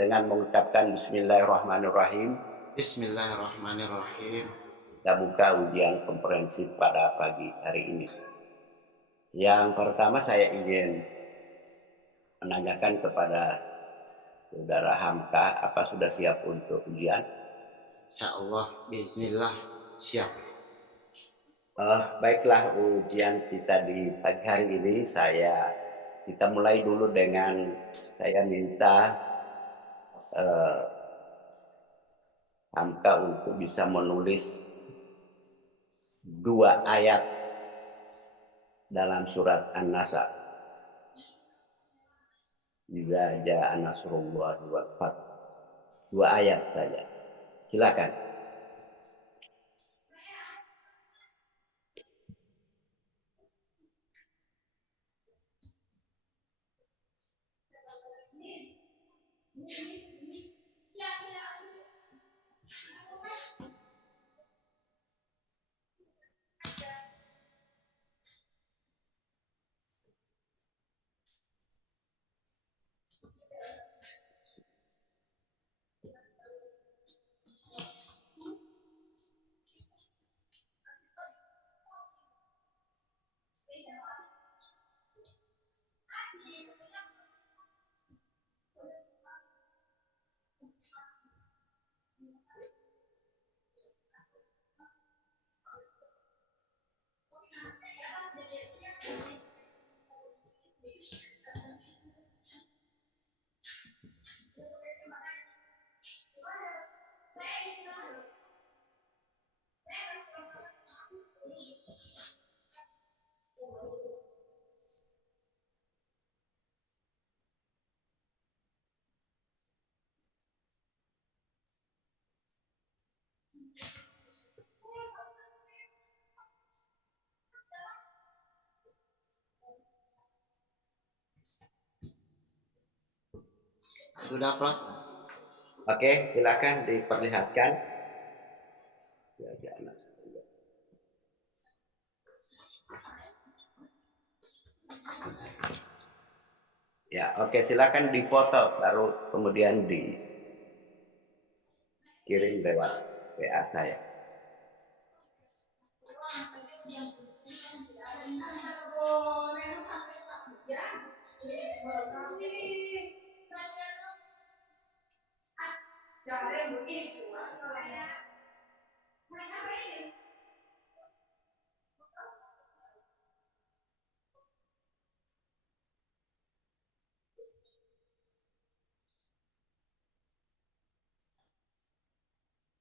dengan mengucapkan Bismillahirrahmanirrahim. Bismillahirrahmanirrahim. Kita buka ujian komprehensif pada pagi hari ini. Yang pertama saya ingin menanyakan kepada Saudara Hamka, apa sudah siap untuk ujian? Insyaallah, bismillah, siap. Baiklah, ujian kita di pagi hari ini kita mulai dulu dengan saya minta Hamka untuk bisa menulis 2 ayat dalam surat An-Nasa. Idza jaa nasrullahi wal fath. 2 ayat saja. Silakan. Sudah, Prof? Oke, silakan diperlihatkan. Ya, oke, silakan difoto baru kemudian dikirim lewat WA saya.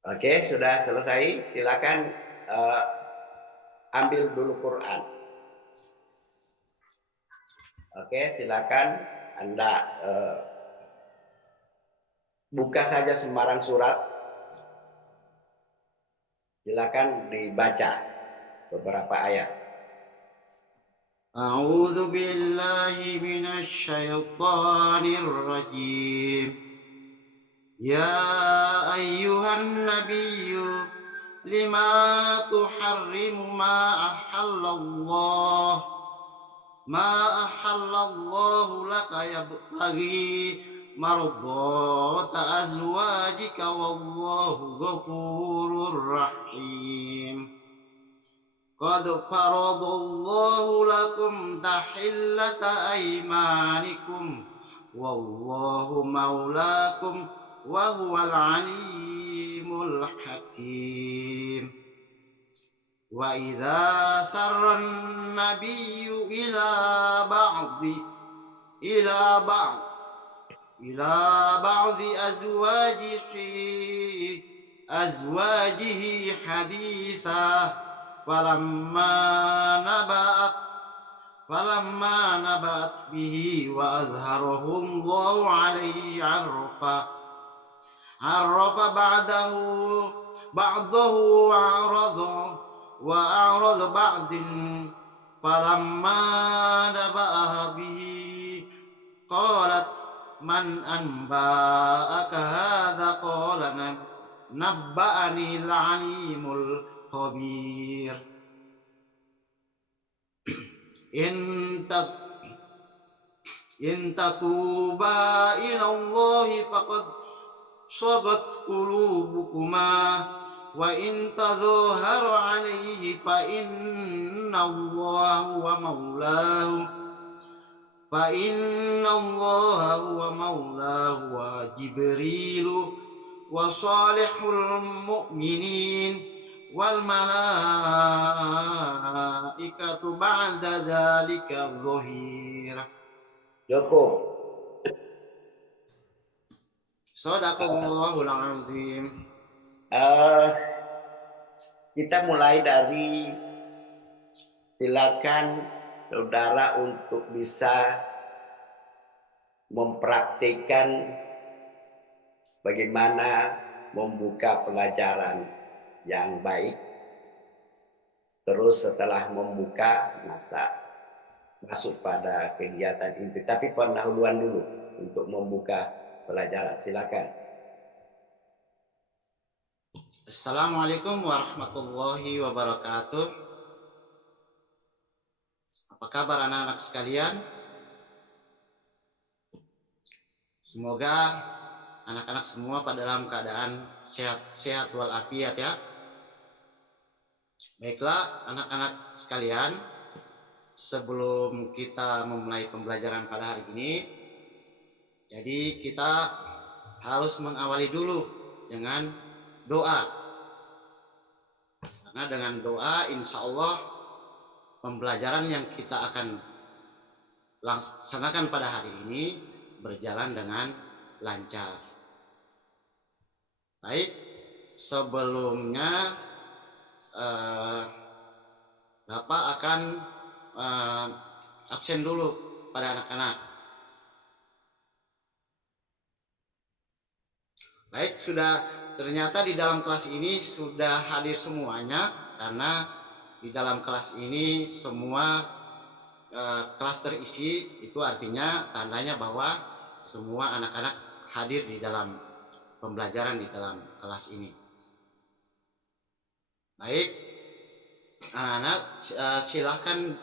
Oke, sudah selesai. Silakan ambil dulu Quran. Oke, silakan Anda buka saja sembarang surat. Silakan dibaca beberapa ayat. A'udzu billahi minasy syaithanir rajim. Ya ayyuhan nabiyyu lima tuharrimu ma ahallallahu laka yabtaghi mardata azwajika wallahu ghafurur rahim. Qad faradallahu lakum tahillata aymanikum wallahu maulakum wa huwal alimul hakim. Wa idza sarran nabiyyu ila ba'di azwajihi haditha falamma nabat bihi wa azharahu Allahu alaihi arrafa ba'dahu wa a'rada ba'din falamma naba'aha bihi qalat man anba'aka hadha qala nabba'ani al-alimul khabir. إن تتوبا إلى الله فقد صغت قلوبكما وإن تظاهر عليه فإن الله هو مولاه وجبريل وصالح المؤمنين والملائكة بعد ذلك ظهير. Cukup. Sadaqallahul azim. Kita mulai dari silakan saudara untuk bisa mempraktikkan bagaimana membuka pelajaran yang baik. Terus setelah membuka masuk pada kegiatan inti. Tapi pendahuluan dulu untuk membuka pelajaran. Silakan. Assalamualaikum warahmatullahi wabarakatuh. Apa kabar anak-anak sekalian? Semoga anak-anak semua pada dalam keadaan sehat walafiat ya. Baiklah anak-anak sekalian, sebelum kita memulai pembelajaran pada hari ini, jadi kita harus mengawali dulu dengan doa. Karena dengan doa insya Allah pembelajaran yang kita akan laksanakan pada hari ini berjalan dengan lancar. Baik, sebelumnya Bapak akan absen dulu pada anak-anak. Baik, ternyata di dalam kelas ini sudah hadir semuanya, karena di dalam kelas ini semua kelas terisi. Itu artinya tandanya bahwa semua anak-anak hadir di dalam pembelajaran di dalam kelas ini. Baik, anak-anak silahkan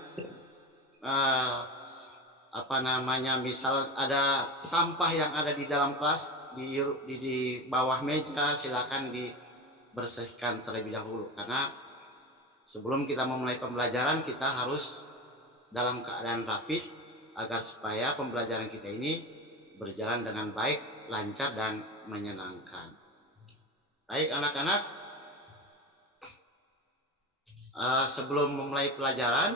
misal ada sampah yang ada di dalam kelas di bawah meja, silahkan dibersihkan terlebih dahulu, karena sebelum kita memulai pembelajaran kita harus dalam keadaan rapih agar supaya pembelajaran kita ini berjalan dengan baik, lancar dan menyenangkan. Baik anak-anak, sebelum memulai pelajaran,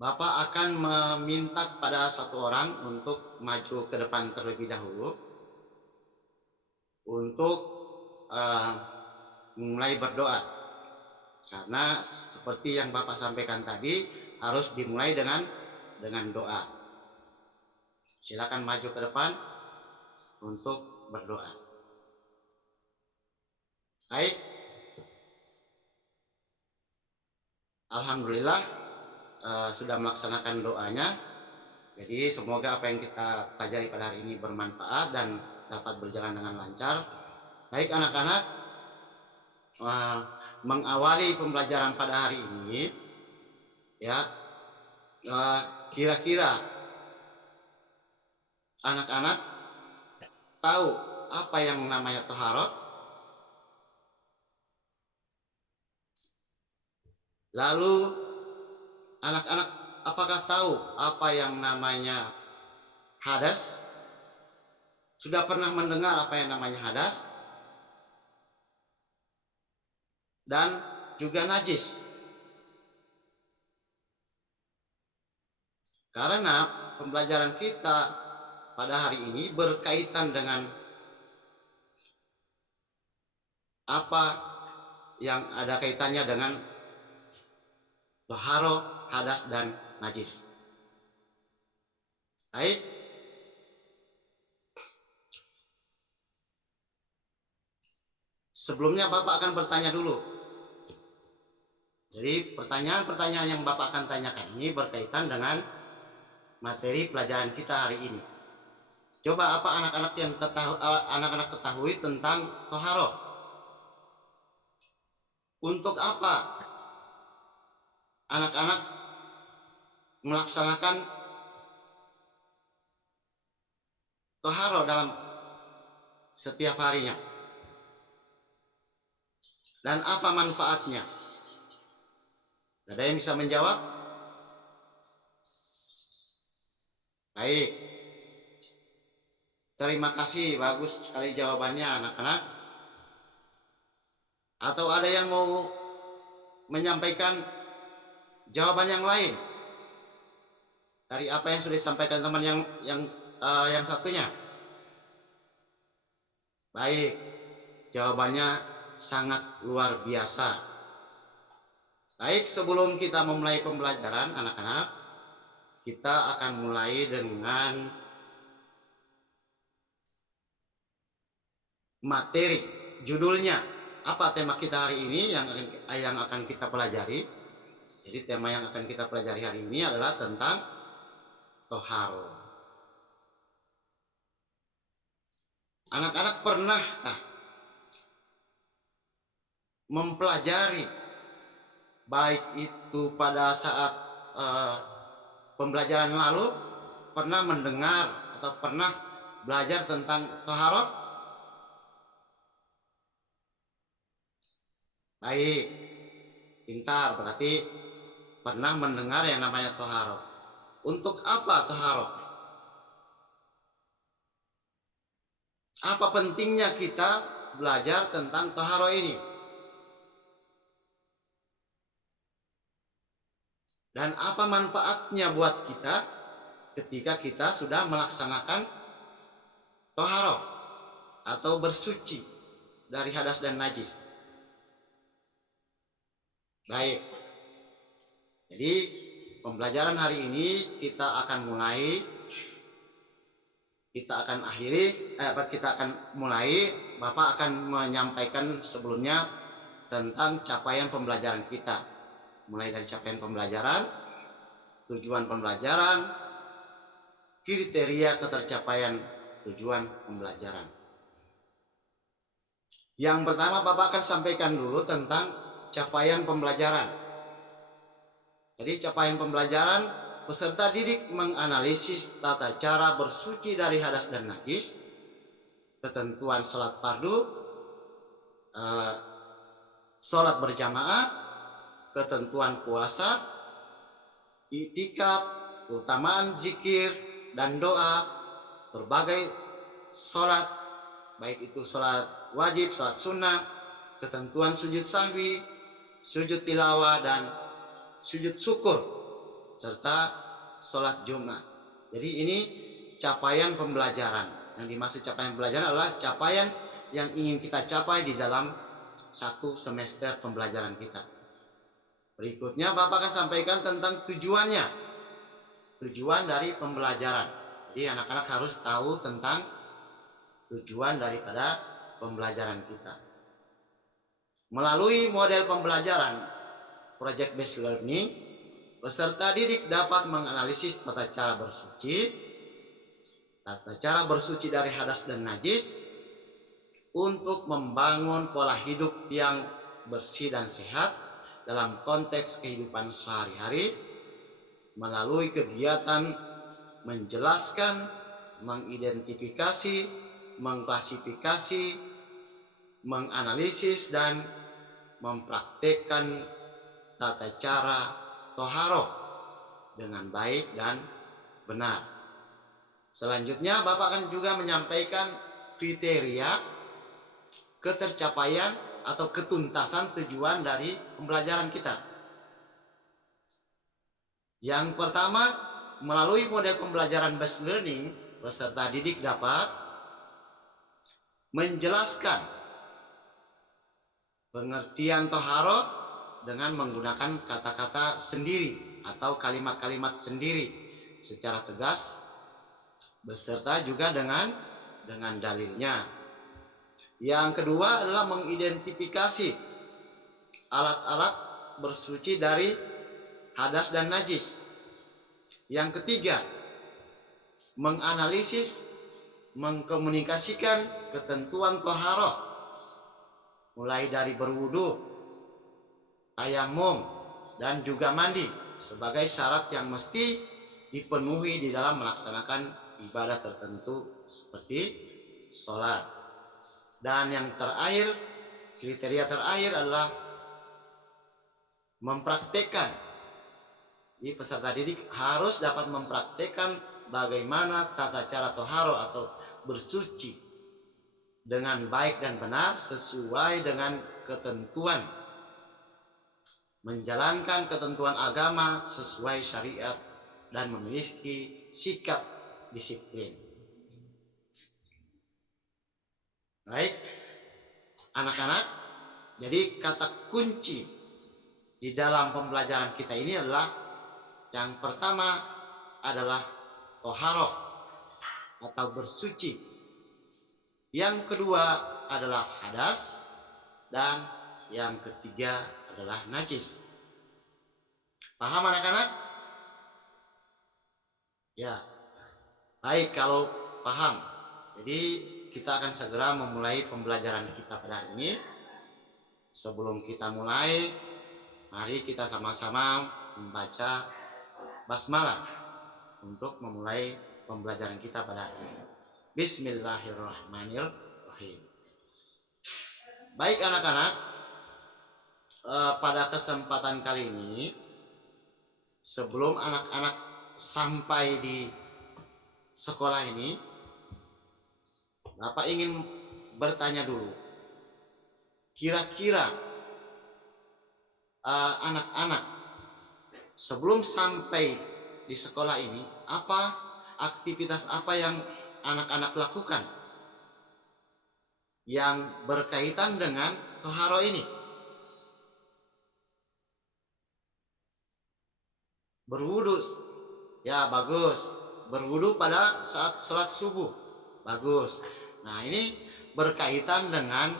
Bapak akan meminta kepada satu orang untuk maju ke depan terlebih dahulu untuk mulai berdoa. Karena seperti yang Bapak sampaikan tadi, harus dimulai dengan doa. Silakan maju ke depan untuk berdoa. Baik. Alhamdulillah sudah melaksanakan doanya. Jadi semoga apa yang kita pelajari pada hari ini bermanfaat dan dapat berjalan dengan lancar. Baik anak-anak, mengawali pembelajaran pada hari ini ya, kira-kira anak-anak tahu apa yang namanya taharah? Lalu anak-anak apakah tahu apa yang namanya hadas? Sudah pernah mendengar apa yang namanya hadas? Dan juga najis. Karena pembelajaran kita pada hari ini berkaitan dengan apa yang ada kaitannya dengan taharah, hadas dan najis. Baik. Sebelumnya Bapak akan bertanya dulu. Jadi pertanyaan-pertanyaan yang Bapak akan tanyakan ini berkaitan dengan materi pelajaran kita hari ini. Coba apa anak-anak ketahui tentang taharah? Untuk apa anak-anak melaksanakan toharo dalam setiap harinya? Dan apa manfaatnya? Ada yang bisa menjawab? Baik. Terima kasih, bagus sekali jawabannya anak-anak. Atau ada yang mau menyampaikan jawaban yang lain dari apa yang sudah disampaikan teman yang satunya? Baik, jawabannya sangat luar biasa. Baik, sebelum kita memulai pembelajaran anak-anak, kita akan mulai dengan materi. Judulnya, apa tema kita hari ini yang akan kita pelajari? Jadi tema yang akan kita pelajari hari ini adalah tentang toharo. Anak-anak pernahkah mempelajari, baik itu pada saat pembelajaran lalu, pernah mendengar atau pernah belajar tentang toharo? Baik, pintar, berarti pernah mendengar yang namanya toharo. Untuk apa toharo? Apa pentingnya kita belajar tentang toharo ini? Dan apa manfaatnya buat kita ketika kita sudah melaksanakan toharo atau bersuci dari hadas dan najis? Baik, jadi pembelajaran hari ini kita akan mulai, kita akan mulai. Bapak akan menyampaikan sebelumnya tentang capaian pembelajaran kita, mulai dari capaian pembelajaran, tujuan pembelajaran, kriteria ketercapaian tujuan pembelajaran. Yang pertama Bapak akan sampaikan dulu tentang capaian pembelajaran. Jadi capaian pembelajaran, peserta didik menganalisis tata cara bersuci dari hadas dan najis, ketentuan sholat fardu, sholat berjamaah, ketentuan puasa, iktikaf, keutamaan zikir dan doa, berbagai sholat, baik itu sholat wajib, sholat sunnah, ketentuan sujud sahwi, sujud tilawah, dan sujud syukur, serta sholat Jumat. Jadi ini capaian pembelajaran. Yang dimaksud capaian pembelajaran adalah capaian yang ingin kita capai di dalam satu semester pembelajaran kita. Berikutnya Bapak akan sampaikan tentang tujuannya. Tujuan dari pembelajaran. Jadi anak-anak harus tahu tentang tujuan daripada pembelajaran kita. Melalui model pembelajaran project based learning, peserta didik dapat menganalisis tata cara bersuci dari hadas dan najis untuk membangun pola hidup yang bersih dan sehat dalam konteks kehidupan sehari-hari melalui kegiatan menjelaskan, mengidentifikasi, mengklasifikasi, menganalisis, dan mempraktekkan tata cara toharo dengan baik dan benar. Selanjutnya Bapak akan juga menyampaikan kriteria ketercapaian atau ketuntasan tujuan dari pembelajaran kita. Yang pertama, melalui model pembelajaran based learning, peserta didik dapat menjelaskan pengertian toharo dengan menggunakan kata-kata sendiri atau kalimat-kalimat sendiri secara tegas, beserta juga dengan dalilnya. Yang kedua adalah mengidentifikasi alat-alat bersuci dari hadas dan najis. Yang ketiga, menganalisis, mengkomunikasikan ketentuan toharo, mulai dari berwudu, tayamum, dan juga mandi sebagai syarat yang mesti dipenuhi di dalam melaksanakan ibadah tertentu seperti sholat. Dan yang terakhir, kriteria terakhir adalah mempraktekkan. Jadi peserta didik harus dapat mempraktekkan bagaimana tata cara toharo atau bersuci dengan baik dan benar sesuai dengan ketentuan, menjalankan ketentuan agama sesuai syariat, dan memiliki sikap disiplin. Baik, anak-anak, jadi kata kunci di dalam pembelajaran kita ini adalah yang pertama adalah toharo atau bersuci. Yang kedua adalah hadas, dan yang ketiga adalah najis. Paham anak-anak? Ya, baik kalau paham. Jadi kita akan segera memulai pembelajaran kita pada hari ini. Sebelum kita mulai, mari kita sama-sama membaca basmalah untuk memulai pembelajaran kita pada hari ini. Bismillahirrahmanirrahim. Baik anak-anak, pada kesempatan kali ini, sebelum anak-anak sampai di sekolah ini, Bapak ingin bertanya dulu. Kira-kira anak-anak sebelum sampai di sekolah ini, aktivitas apa yang anak-anak lakukan yang berkaitan dengan toharo ini? Berwudu, ya bagus. Berwudu pada saat sholat subuh, bagus. Nah ini berkaitan dengan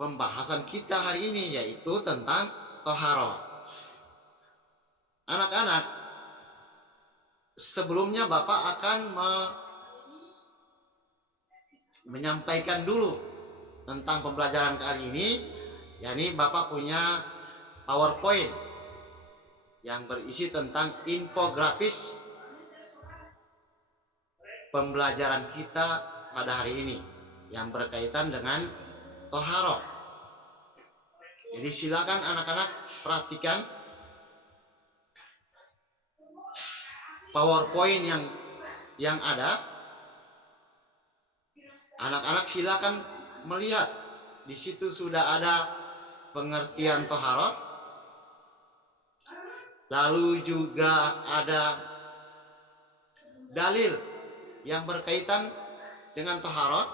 pembahasan kita hari ini, yaitu tentang toharo. Anak-anak, sebelumnya Bapak akan menyampaikan dulu tentang pembelajaran kali ini, yakni Bapak punya PowerPoint yang berisi tentang infografis pembelajaran kita pada hari ini yang berkaitan dengan toharo. Jadi silakan anak-anak perhatikan PowerPoint yang ada. Anak-anak silakan melihat, di situ sudah ada pengertian toharo, lalu juga ada dalil yang berkaitan dengan toharo,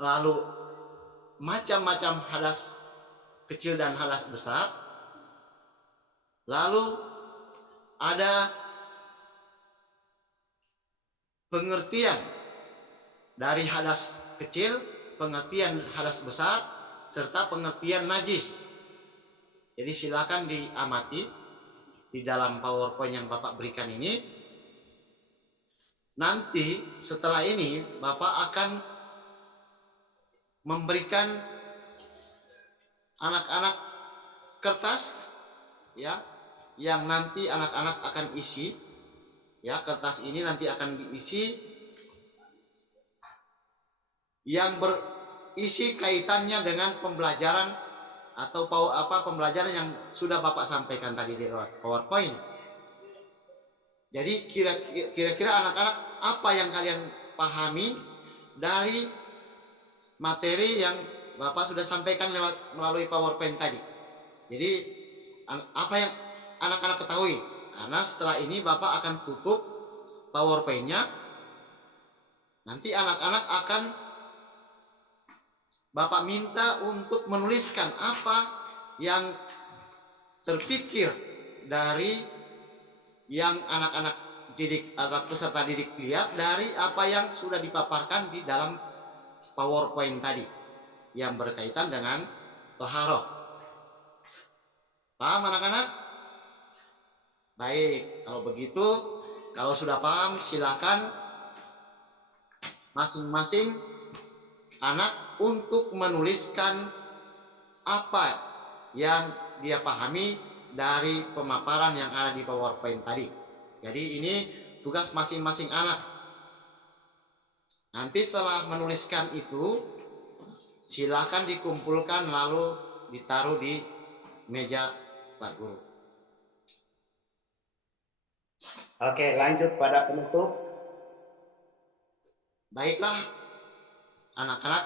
lalu macam-macam hadas kecil dan hadas besar, lalu ada pengertian dari hadas kecil, pengertian hadas besar, serta pengertian najis. Jadi silakan diamati di dalam PowerPoint yang Bapak berikan ini. Nanti setelah ini Bapak akan memberikan anak-anak kertas, ya, yang nanti anak-anak akan isi, ya. Kertas ini nanti akan diisi yang berisi kaitannya dengan pembelajaran atau pembelajaran yang sudah Bapak sampaikan tadi di PowerPoint. Jadi kira-kira anak-anak apa yang kalian pahami dari materi yang Bapak sudah sampaikan melalui PowerPoint tadi? Jadi apa yang anak-anak ketahui? Karena setelah ini Bapak akan tutup PowerPoint-nya. Nanti anak-anak akan Bapak minta untuk menuliskan apa yang terpikir dari yang anak-anak didik atau peserta didik lihat dari apa yang sudah dipaparkan di dalam PowerPoint tadi yang berkaitan dengan toharo. Paham anak-anak? Baik, kalau begitu, kalau sudah paham, silakan masing-masing anak untuk menuliskan apa yang dia pahami dari pemaparan yang ada di PowerPoint tadi. Jadi ini tugas masing-masing anak. Nanti setelah menuliskan itu, silakan dikumpulkan lalu ditaruh di meja Pak Guru. Oke, lanjut pada penutup. Baiklah, anak-anak,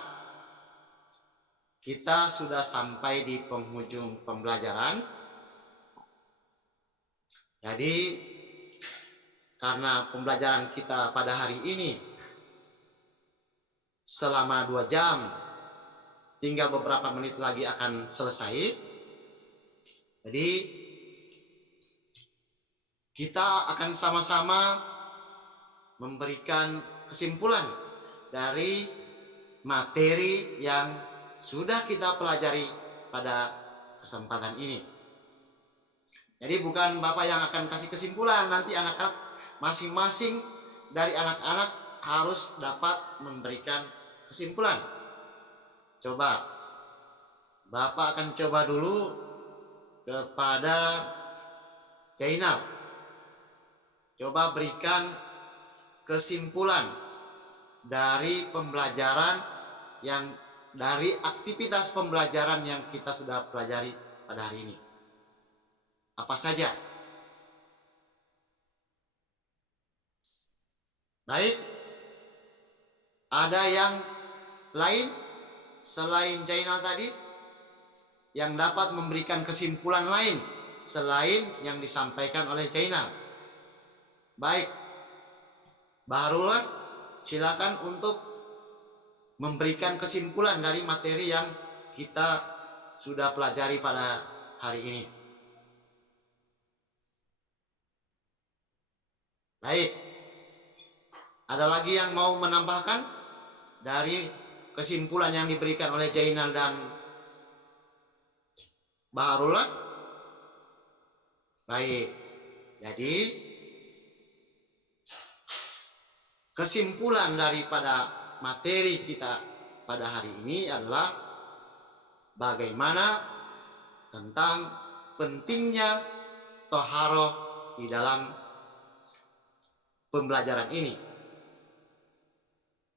kita sudah sampai di penghujung pembelajaran. Jadi, karena pembelajaran kita pada hari ini selama 2 jam, tinggal beberapa menit lagi akan selesai. Jadi, kita akan sama-sama memberikan kesimpulan dari materi yang sudah kita pelajari pada kesempatan ini. Jadi bukan Bapak yang akan kasih kesimpulan, nanti anak-anak masing-masing dari anak-anak harus dapat memberikan kesimpulan. Coba, Bapak akan coba dulu kepada Jainal. Coba berikan kesimpulan dari pembelajaran yang dari aktivitas pembelajaran yang kita sudah pelajari pada hari ini. Apa saja? Baik. Ada yang lain selain Jainal tadi yang dapat memberikan kesimpulan lain selain yang disampaikan oleh Jainal? Baik. Barulah silakan untuk memberikan kesimpulan dari materi yang kita sudah pelajari pada hari ini. Baik. Ada lagi yang mau menambahkan dari kesimpulan yang diberikan oleh Jainal dan Baharullah? Baik. Jadi kesimpulan daripada materi kita pada hari ini adalah bagaimana tentang pentingnya toharoh di dalam pembelajaran ini.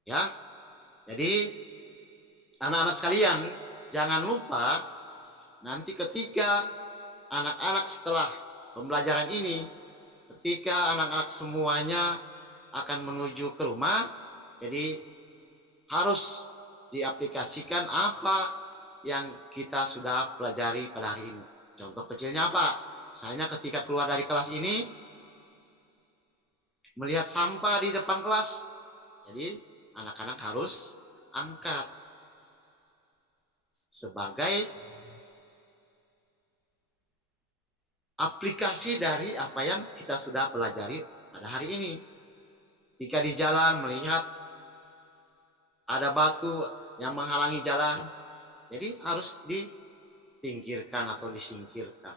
Ya, jadi anak-anak sekalian jangan lupa nanti ketika anak-anak setelah pembelajaran ini, ketika anak-anak semuanya akan menuju ke rumah, jadi harus diaplikasikan apa yang kita sudah pelajari pada hari ini. Contoh kecilnya apa? Misalnya ketika keluar dari kelas ini, melihat sampah di depan kelas, jadi anak-anak harus angkat sebagai aplikasi dari apa yang kita sudah pelajari pada hari ini. Jika di jalan melihat ada batu yang menghalangi jalan, jadi harus dipinggirkan atau disingkirkan.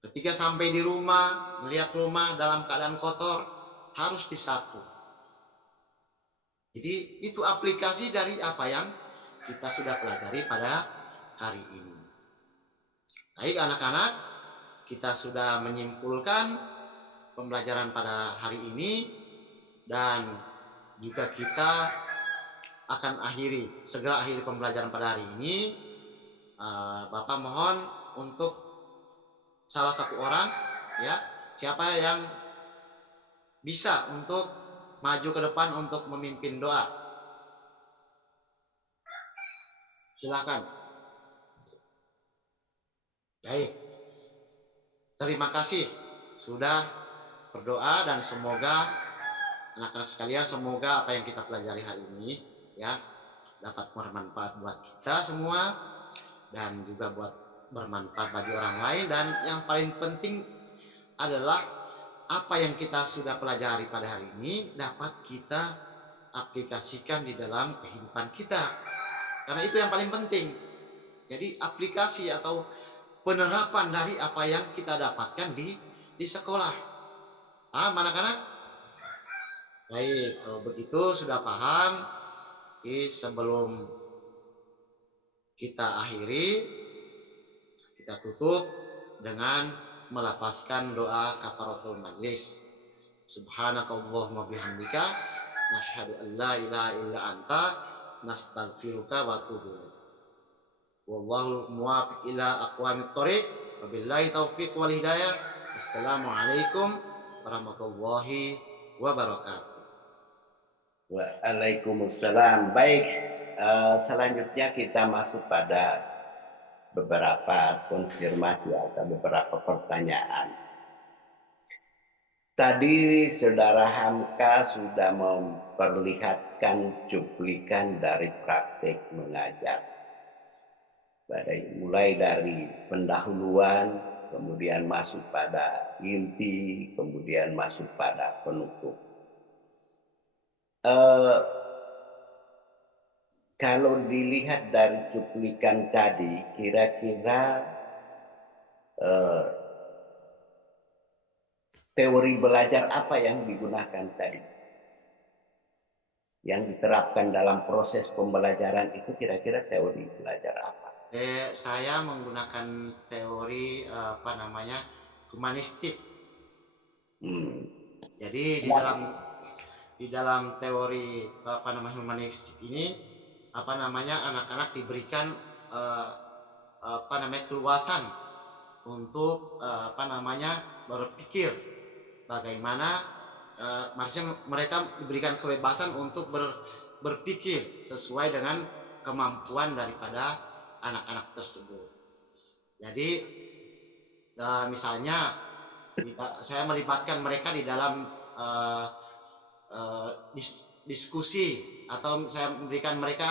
Ketika sampai di rumah, melihat rumah dalam keadaan kotor, harus disapu. Jadi itu aplikasi dari apa yang kita sudah pelajari pada hari ini. Baik anak-anak, kita sudah menyimpulkan pembelajaran pada hari ini dan juga kita akan segera akhiri pembelajaran pada hari ini. Bapak mohon untuk salah satu orang, ya, siapa yang bisa untuk maju ke depan untuk memimpin doa. Silakan. Baik. Terima kasih sudah berdoa dan semoga anak-anak sekalian, semoga apa yang kita pelajari hari ini ya dapat bermanfaat buat kita semua dan juga buat bermanfaat bagi orang lain, dan yang paling penting adalah apa yang kita sudah pelajari pada hari ini dapat kita aplikasikan di dalam kehidupan kita, karena itu yang paling penting. Jadi aplikasi atau penerapan dari apa yang kita dapatkan di sekolah. Anak-anak? Baik, kalau begitu sudah paham. Sebelum kita akhiri, kita tutup dengan melafazkan doa kafaratul majlis. Subhanakallahumma bihamdika nasyhadu an la ilaha illa anta nastaghfiruka wa atubu ilaik. Wallahu muwaffiq ila aqwamit thoriq. Wabillahi taufiq wal hidayah. Assalamualaikum warahmatullahi wabarakatuh. Waalaikumsalam. Baik, selanjutnya kita masuk pada beberapa konfirmasi atau beberapa pertanyaan. Tadi Saudara Hamka sudah memperlihatkan cuplikan dari praktik mengajar. Mulai dari pendahuluan, kemudian masuk pada inti, kemudian masuk pada penutup. Kalau dilihat dari cuplikan tadi, kira-kira teori belajar apa yang digunakan tadi? Yang diterapkan dalam proses pembelajaran itu kira-kira teori belajar apa? Saya menggunakan teori humanistik. Jadi di dalam teori humanistik ini anak-anak diberikan keluasan untuk berpikir bagaimana maksudnya mereka diberikan kebebasan untuk berpikir sesuai dengan kemampuan daripada anak-anak tersebut. Jadi misalnya saya melibatkan mereka di dalam diskusi, atau saya memberikan mereka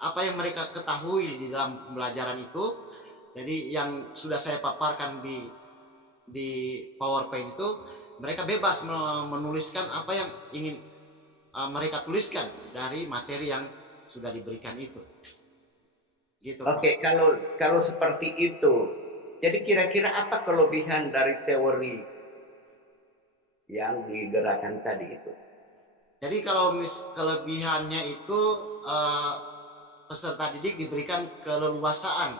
apa yang mereka ketahui di dalam pembelajaran itu. Jadi yang sudah saya paparkan di PowerPoint itu, mereka bebas menuliskan apa yang ingin mereka tuliskan dari materi yang sudah diberikan itu. Gitu. Oke, kalau seperti itu, jadi kira-kira apa kelebihan dari teori yang digerakkan tadi itu? Jadi kalau kelebihannya itu peserta didik diberikan keleluasaan,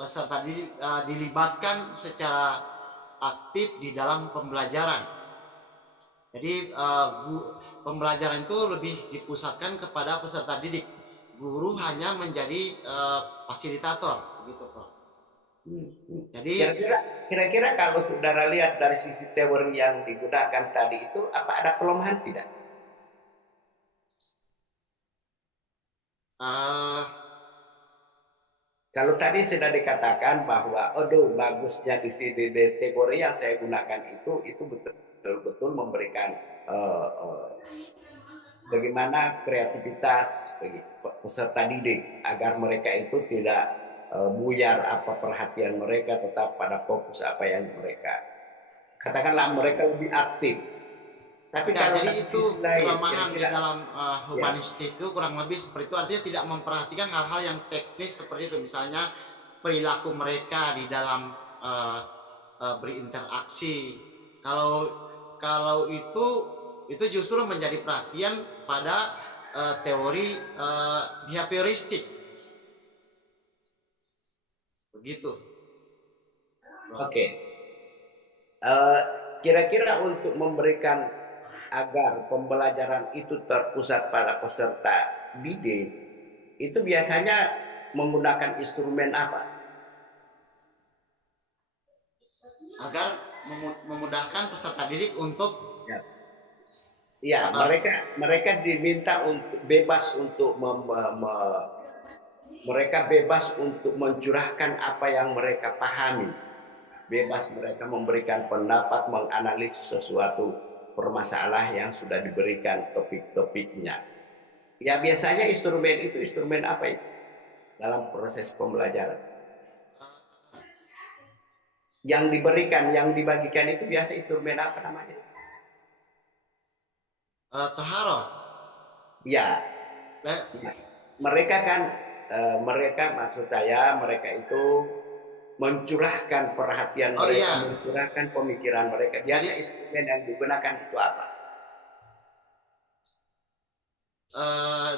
peserta didik dilibatkan secara aktif di dalam pembelajaran. Jadi pembelajaran itu lebih dipusatkan kepada peserta didik. Guru hanya menjadi fasilitator, gitu, Prof. Jadi kira-kira kalau saudara lihat dari sisi teori yang digunakan tadi itu, apa ada kelemahan tidak? Kalau tadi sudah dikatakan bahwa, bagusnya di sini di teori yang saya gunakan itu betul-betul memberikan bagaimana kreativitas bagi peserta didik agar mereka itu tidak buyar apa perhatian mereka, tetap pada fokus apa yang mereka katakanlah mereka lebih aktif. Tapi kalau jadi itu kelemahan kira-kira, di dalam humanistik itu kurang lebih seperti itu, artinya tidak memperhatikan hal-hal yang teknis seperti itu, misalnya perilaku mereka di dalam berinteraksi. Kalau itu justru menjadi perhatian pada teori behavioristik, begitu. Oke. Kira-kira untuk memberikan agar pembelajaran itu terpusat pada peserta didik, itu biasanya menggunakan instrumen apa? Agar memudahkan peserta didik untuk ya, mereka diminta untuk bebas untuk mereka bebas untuk mencurahkan apa yang mereka pahami. Bebas mereka memberikan pendapat, menganalisis sesuatu permasalahan yang sudah diberikan topik-topiknya. Ya biasanya instrumen itu instrumen apa itu dalam proses pembelajaran? Yang diberikan, yang dibagikan itu biasa instrumen apa namanya? Taharah. Ya. Mereka kan, maksud saya mereka itu mencurahkan perhatian mereka, mencurahkan pemikiran mereka. Biasa instrumen yang digunakan itu apa?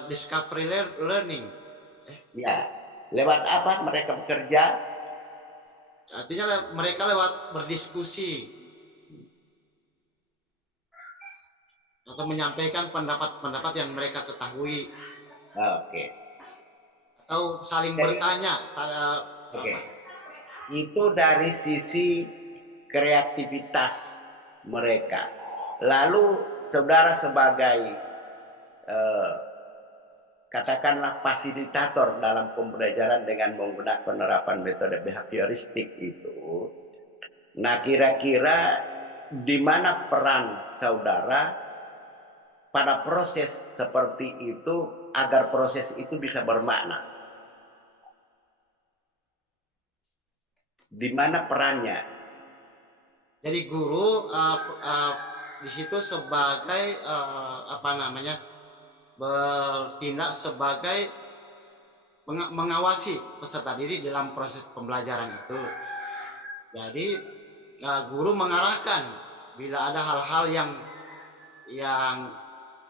Discovery learning. Ya. Lewat apa mereka bekerja? Artinya mereka lewat berdiskusi atau menyampaikan pendapat-pendapat yang mereka ketahui Oke. atau saling Jadi, bertanya. oke. Itu dari sisi kreativitas mereka. Lalu saudara sebagai eh, katakanlah fasilitator dalam pembelajaran dengan menggunakan penerapan metode behavioristik itu, nah kira-kira di mana peran saudara pada proses seperti itu agar proses itu bisa bermakna? Di mana perannya? Jadi guru di situ sebagai apa namanya, bertindak sebagai mengawasi peserta didik dalam proses pembelajaran itu. Jadi guru mengarahkan bila ada hal-hal yang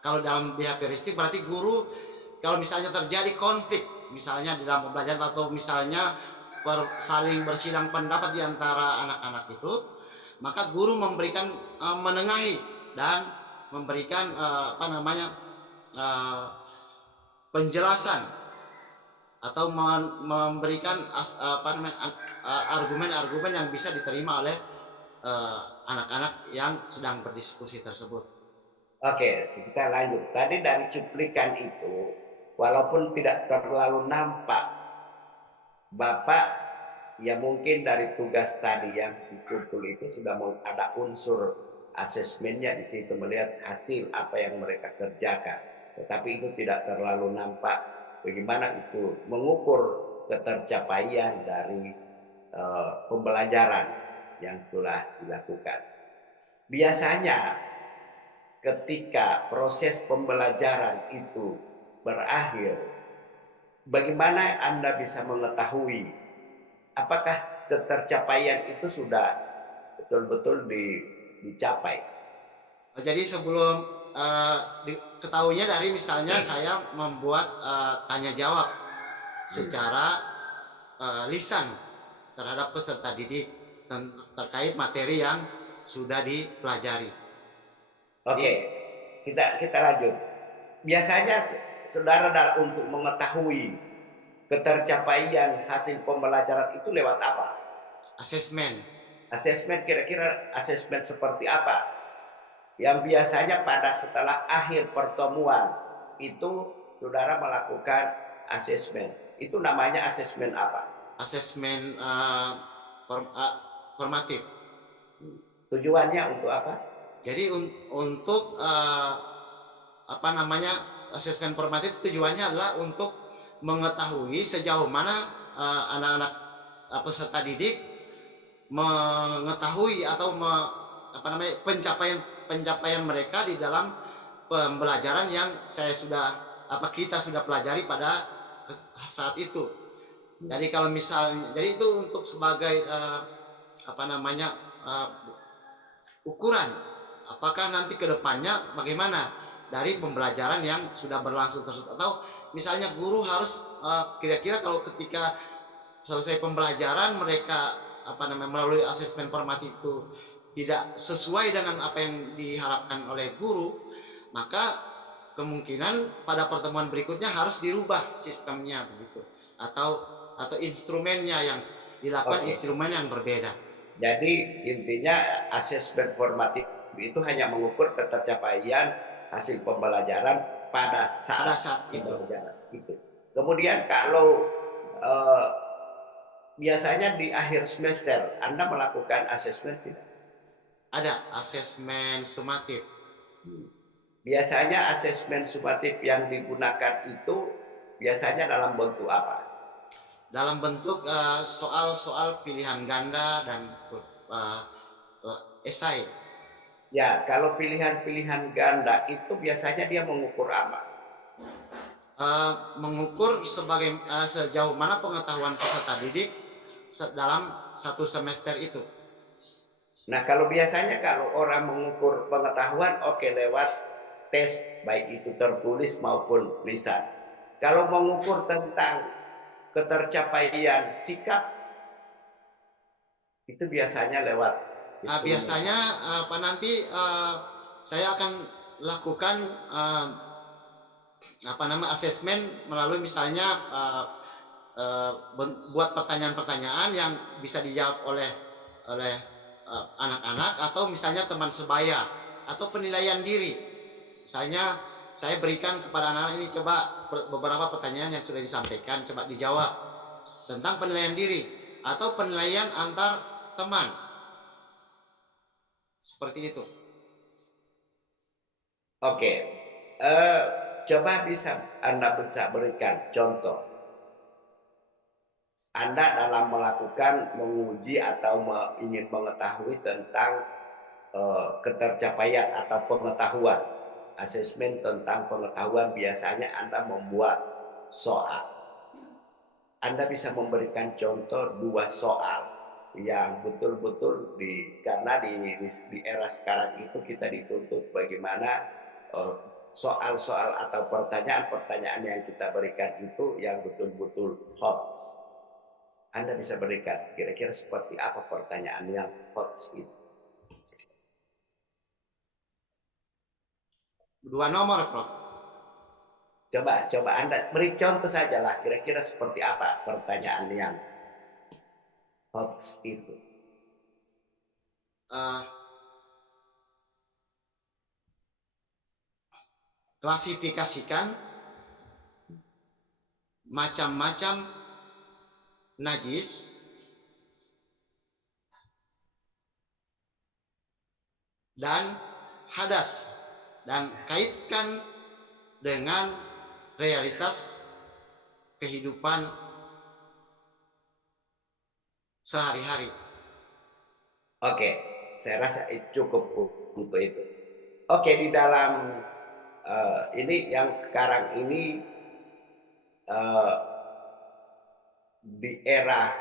kalau dalam behavioristik berarti guru kalau misalnya terjadi konflik misalnya di dalam pembelajaran atau misalnya saling bersidang pendapat di antara anak-anak itu, maka guru memberikan menengahi dan memberikan apa namanya penjelasan atau memberikan argumen-argumen yang bisa diterima oleh anak-anak yang sedang berdiskusi tersebut. Oke, kita lanjut. Tadi dari cuplikan itu, walaupun tidak terlalu nampak, Bapak ya mungkin dari tugas tadi yang dikumpul itu sudah ada unsur asesmennya di situ, melihat hasil apa yang mereka kerjakan. Tetapi itu tidak terlalu nampak bagaimana itu mengukur ketercapaian dari pembelajaran yang telah dilakukan. Biasanya ketika proses pembelajaran itu berakhir, bagaimana Anda bisa mengetahui apakah ketercapaian itu sudah betul-betul dicapai? Jadi sebelum diketahuinya dari misalnya saya membuat tanya jawab secara lisan terhadap peserta didik terkait materi yang sudah dipelajari. Oke, kita lanjut. Biasanya saudara untuk mengetahui ketercapaian hasil pembelajaran itu lewat apa? Asesmen. Asesmen, kira-kira asesmen seperti apa? Yang biasanya pada setelah akhir pertemuan itu saudara melakukan asesmen. Itu namanya asesmen apa? Asesmen formatif. Tujuannya untuk apa? Jadi untuk apa namanya, asesmen formatif tujuannya adalah untuk mengetahui sejauh mana anak-anak peserta didik mengetahui atau apa namanya, pencapaian mereka di dalam pembelajaran yang kita sudah pelajari pada saat itu. Jadi kalau misalnya, jadi itu untuk sebagai apa namanya, ukuran apakah nanti kedepannya bagaimana dari pembelajaran yang sudah berlangsung tersebut, atau misalnya guru harus kira-kira kalau ketika selesai pembelajaran mereka apa namanya melalui asesmen formatif itu tidak sesuai dengan apa yang diharapkan oleh guru, maka kemungkinan pada pertemuan berikutnya harus dirubah sistemnya begitu, atau instrumennya yang dilakukan. Instrumen yang berbeda. Jadi intinya asesmen formatif itu hanya mengukur ketercapaian hasil pembelajaran pada saat pembelajaran itu. Kemudian kalau biasanya di akhir semester Anda melakukan asesmen tidak? Ada asesmen sumatif. Biasanya asesmen sumatif yang digunakan itu biasanya dalam bentuk apa? Dalam bentuk soal-soal pilihan ganda dan esai. Ya, kalau pilihan-pilihan ganda itu biasanya dia mengukur apa? Mengukur sebagai sejauh mana pengetahuan peserta didik dalam satu semester itu. Nah, kalau biasanya kalau orang mengukur pengetahuan, oke, lewat tes, baik itu tertulis maupun lisan. Kalau mengukur tentang ketercapaian sikap itu biasanya lewat instrumen. Biasanya nanti saya akan lakukan asesmen melalui misalnya buat pertanyaan-pertanyaan yang bisa dijawab oleh anak-anak atau misalnya teman sebaya atau penilaian diri. Misalnya saya berikan kepada anak-anak ini, coba beberapa pertanyaan yang sudah disampaikan coba dijawab tentang penilaian diri atau penilaian antar teman, seperti itu. Oke, coba Anda bisa berikan contoh Anda dalam melakukan menguji atau ingin mengetahui tentang ketercapaian atau pengetahuan, asesmen tentang pengetahuan. Biasanya Anda membuat soal. Anda bisa memberikan contoh 2 soal yang betul-betul karena di era sekarang itu kita dituntut bagaimana soal-soal atau pertanyaan-pertanyaan yang kita berikan itu yang betul-betul hot. Anda bisa berikan kira-kira seperti apa pertanyaan yang hot itu. 2 nomor, Prof. Coba Anda beri contoh saja lah, kira-kira seperti apa pertanyaan yang hot itu. Klasifikasikan macam-macam najis dan hadas dan kaitkan dengan realitas kehidupan sehari-hari. Oke, saya rasa cukup untuk itu. Oke, di dalam ini yang sekarang ini di era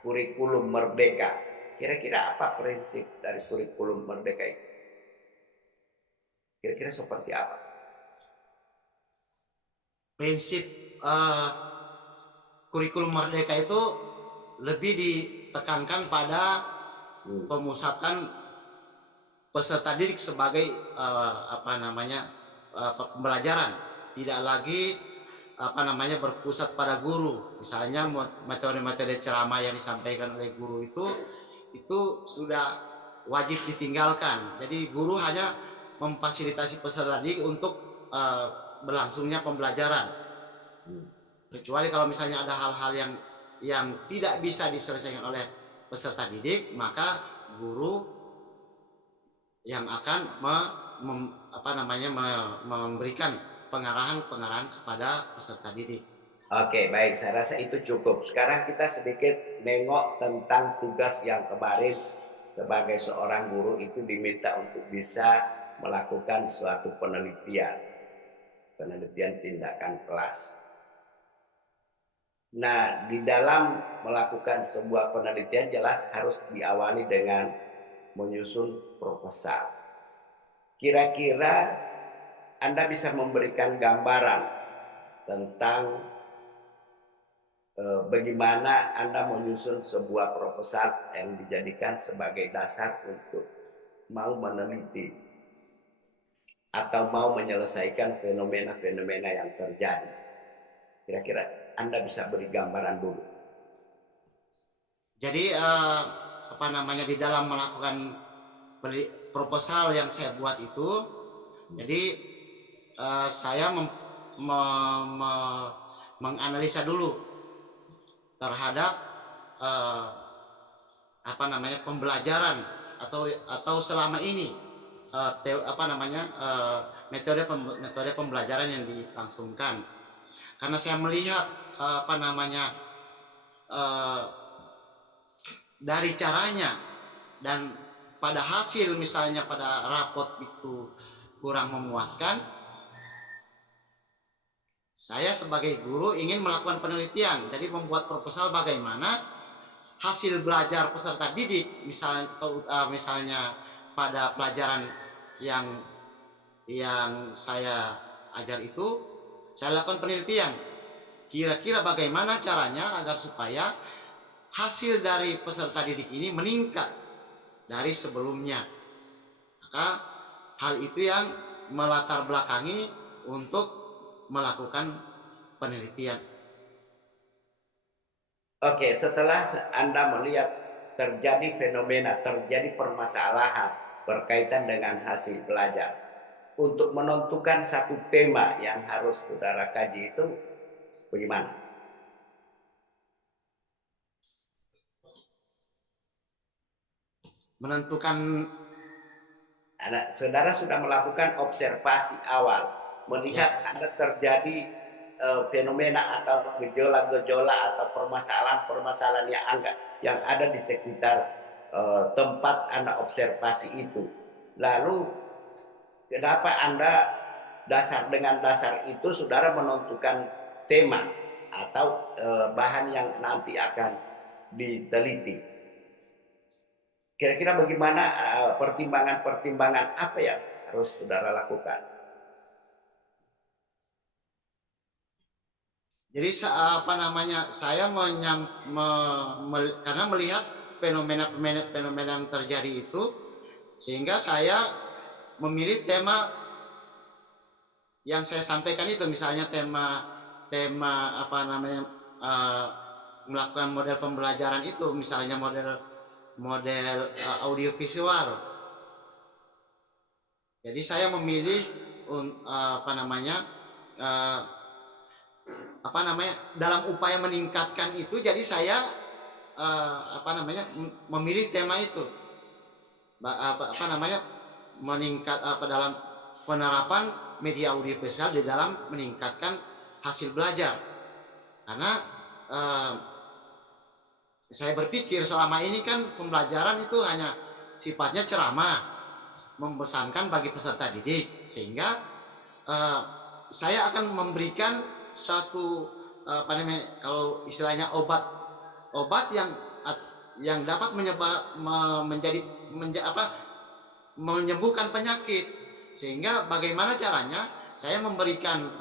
kurikulum merdeka, kira-kira apa prinsip dari kurikulum merdeka itu? Kira-kira seperti apa? Prinsip kurikulum merdeka itu lebih ditekankan pada pemusatan peserta didik sebagai pembelajaran, tidak lagi berpusat pada guru. Misalnya metode-metode ceramah yang disampaikan oleh guru itu sudah wajib ditinggalkan. Jadi guru hanya memfasilitasi peserta didik untuk berlangsungnya pembelajaran. Kecuali kalau misalnya ada hal-hal yang tidak bisa diselesaikan oleh peserta didik, maka guru yang akan memberikan pengarahan kepada peserta didik. Oke, baik. Saya rasa itu cukup. Sekarang kita sedikit nengok tentang tugas yang kemarin sebagai seorang guru itu diminta untuk bisa melakukan suatu penelitian tindakan kelas. Nah, di dalam melakukan sebuah penelitian jelas harus diawali dengan menyusun proposal. Kira-kira Anda bisa memberikan gambaran tentang bagaimana Anda menyusun sebuah proposal yang dijadikan sebagai dasar untuk mau meneliti atau mau menyelesaikan fenomena-fenomena yang terjadi. Kira-kira Anda bisa beri gambaran dulu. Jadi di dalam melakukan proposal yang saya buat itu, jadi saya menganalisa dulu terhadap pembelajaran atau selama ini metode pembelajaran yang dilangsungkan. Karena saya melihat dari caranya dan pada hasil, misalnya pada rapot itu kurang memuaskan, saya sebagai guru ingin melakukan penelitian. Jadi membuat proposal bagaimana hasil belajar peserta didik, misalnya pada pelajaran yang saya ajar itu, saya lakukan penelitian. kira-kira bagaimana caranya agar supaya hasil dari peserta didik ini meningkat dari sebelumnya. Maka hal itu yang melatar belakangi untuk melakukan penelitian. Oke, setelah Anda melihat terjadi fenomena, terjadi permasalahan berkaitan dengan hasil belajar, untuk menentukan satu tema yang harus saudara kaji itu bagaimana? Menentukan, Saudara sudah melakukan observasi awal, melihat ya, ada terjadi fenomena atau gejolak-gejolak atau permasalahan-permasalahan yang ada di sekitar tempat Anda observasi itu. Lalu kenapa Anda dengan dasar itu saudara menentukan tema atau bahan yang nanti akan diteliti? Kira-kira bagaimana pertimbangan-pertimbangan apa yang harus saudara lakukan? jadi apa namanya, saya karena melihat fenomena yang terjadi itu, sehingga saya memilih tema yang saya sampaikan itu, misalnya tema tema apa namanya, melakukan model pembelajaran itu, misalnya model model audiovisual. Jadi saya memilih uh, apa namanya, dalam upaya meningkatkan itu, jadi saya memilih tema itu, apa namanya, meningkat dalam penerapan media audiovisual di dalam meningkatkan hasil belajar. Karena saya berpikir selama ini kan pembelajaran itu hanya sifatnya ceramah, membosankan bagi peserta didik, sehingga saya akan memberikan suatu kalau istilahnya obat yang dapat menyembuhkan penyakit. Sehingga bagaimana caranya saya memberikan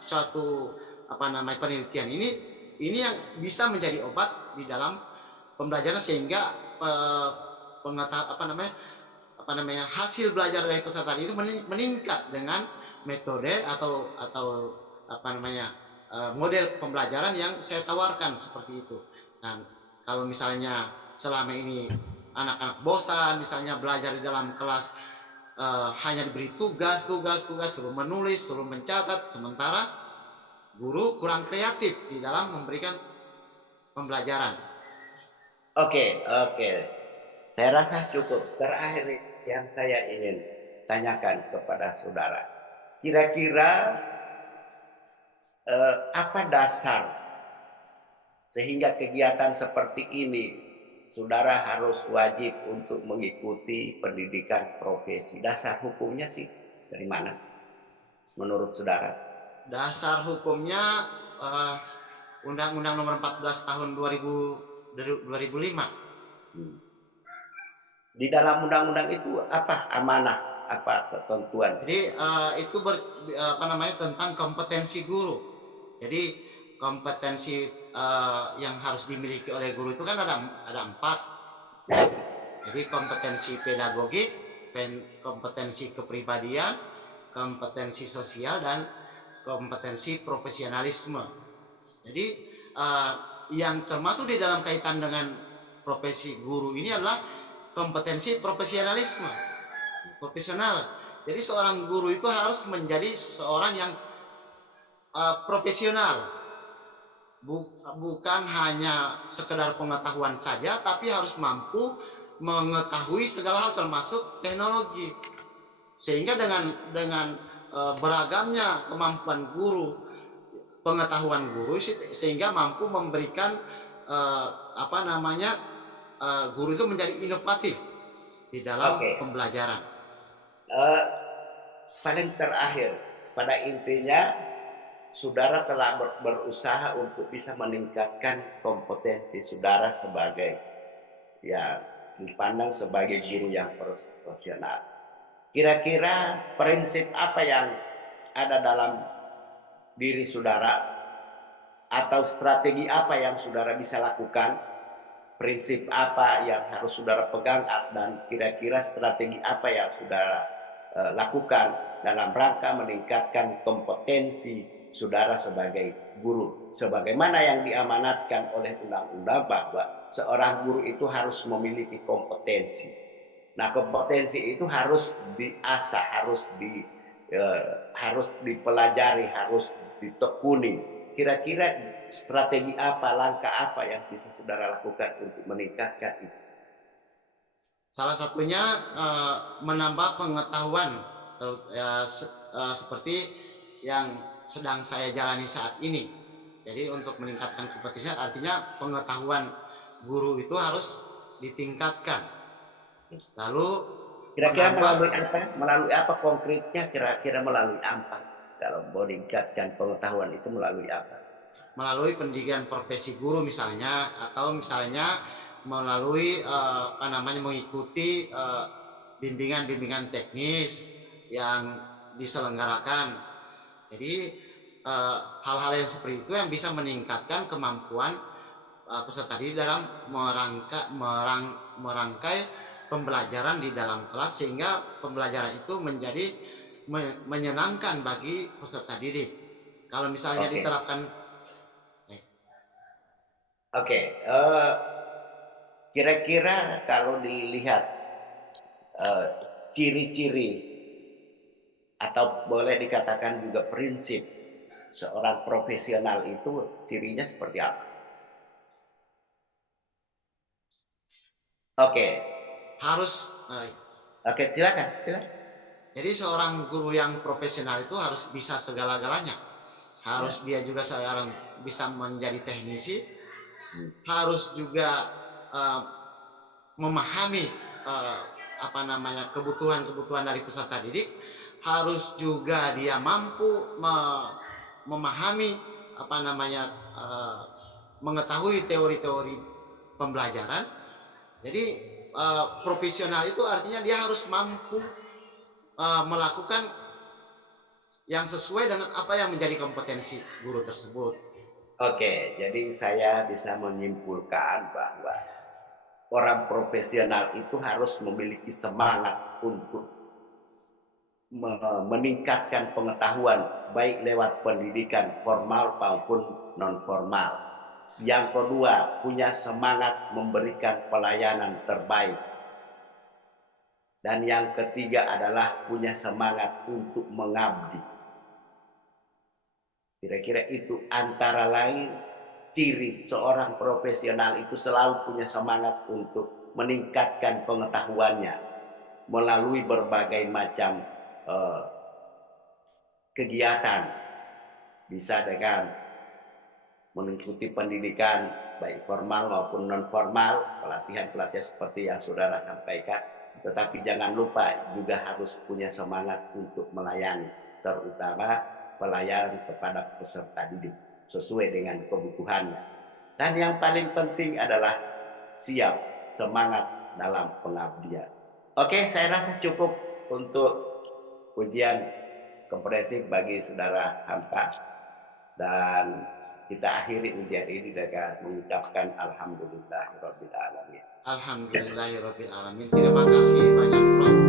suatu penelitian ini yang bisa menjadi obat di dalam pembelajaran, sehingga hasil belajar dari peserta itu meningkat dengan metode atau model pembelajaran yang saya tawarkan seperti itu. Dan kalau misalnya selama ini anak-anak bosan misalnya belajar di dalam kelas, hanya diberi tugas, suruh menulis, suruh mencatat, sementara guru kurang kreatif di dalam memberikan pembelajaran. Oke. Saya rasa cukup. Terakhir yang saya ingin tanyakan kepada saudara. Kira-kira apa dasar sehingga kegiatan seperti ini saudara harus wajib untuk mengikuti pendidikan profesi? Dasar hukumnya sih dari mana menurut saudara? Dasar hukumnya Undang-Undang Nomor 14 tahun 2005. Di dalam undang-undang itu apa amanah, apa ketentuan? Jadi itu tentang kompetensi guru. Jadi kompetensi yang harus dimiliki oleh guru itu kan ada 4. Jadi kompetensi pedagogik, kompetensi kepribadian, kompetensi sosial, dan kompetensi profesionalisme. Jadi yang termasuk di dalam kaitan dengan profesi guru ini adalah kompetensi profesionalisme, profesional. Jadi seorang guru itu harus menjadi seseorang yang profesional, bukan hanya sekedar pengetahuan saja, tapi harus mampu mengetahui segala hal termasuk teknologi. Sehingga dengan beragamnya kemampuan guru, pengetahuan guru, sehingga mampu memberikan guru itu menjadi inovatif di dalam pembelajaran. Paling terakhir, pada intinya saudara telah berusaha untuk bisa meningkatkan kompetensi saudara sebagai dipandang sebagai guru yang profesional. Kira-kira prinsip apa yang ada dalam diri saudara atau strategi apa yang saudara bisa lakukan, prinsip apa yang harus saudara pegang, dan kira-kira strategi apa yang saudara lakukan dalam rangka meningkatkan kompetensi saudara sebagai guru, sebagaimana yang diamanatkan oleh undang-undang bahwa seorang guru itu harus memiliki kompetensi. Nah, kompetensi itu harus diasah, harus dipelajari, harus ditekuni. Kira-kira strategi apa, langkah apa yang bisa saudara lakukan untuk meningkatkan itu? Salah satunya menambah pengetahuan seperti yang sedang saya jalani saat ini. Jadi untuk meningkatkan kompetensi artinya pengetahuan guru itu harus ditingkatkan. Lalu Kira-kira menambah melalui apa konkretnya, kira-kira melalui apa? Kalau meningkatkan pengetahuan itu melalui apa? melalui pendidikan profesi guru misalnya, atau misalnya melalui mengikuti bimbingan-bimbingan teknis yang diselenggarakan. Jadi hal-hal yang seperti itu yang bisa meningkatkan kemampuan peserta didik dalam merangkai pembelajaran di dalam kelas, sehingga pembelajaran itu menjadi menyenangkan bagi peserta didik. Kalau misalnya diterapkan kira-kira kalau dilihat ciri-ciri atau boleh dikatakan juga prinsip seorang profesional itu, cirinya seperti apa? harus Silakan. Jadi seorang guru yang profesional itu harus bisa segala-galanya. Harus dia juga seorang bisa menjadi teknisi, harus juga memahami kebutuhan dari peserta didik, harus juga dia mampu memahami mengetahui teori-teori pembelajaran. Jadi profesional itu artinya dia harus mampu melakukan yang sesuai dengan apa yang menjadi kompetensi guru tersebut. Jadi saya bisa menyimpulkan bahwa orang profesional itu harus memiliki semangat untuk meningkatkan pengetahuan, baik lewat pendidikan formal maupun non formal. Yang kedua, punya semangat memberikan pelayanan terbaik. Dan yang ketiga adalah punya semangat untuk mengabdi. Kira-kira itu antara lain ciri seorang profesional itu selalu punya semangat untuk meningkatkan pengetahuannya melalui berbagai macam kegiatan. Bisa dengan mengikuti pendidikan baik formal maupun non formal, pelatihan-pelatihan seperti yang saudara sampaikan. Tetapi jangan lupa juga harus punya semangat untuk melayani, terutama pelayanan kepada peserta didik sesuai dengan kebutuhannya. Dan yang paling penting adalah siap, semangat dalam pengabdian. Saya rasa cukup untuk ujian komprehensif bagi saudara Hamka, dan kita akhiri ujian ini dengan mengucapkan alhamdulillahirabbil alamin. Alhamdulillahirabbil alamin. Terima kasih banyak Prof.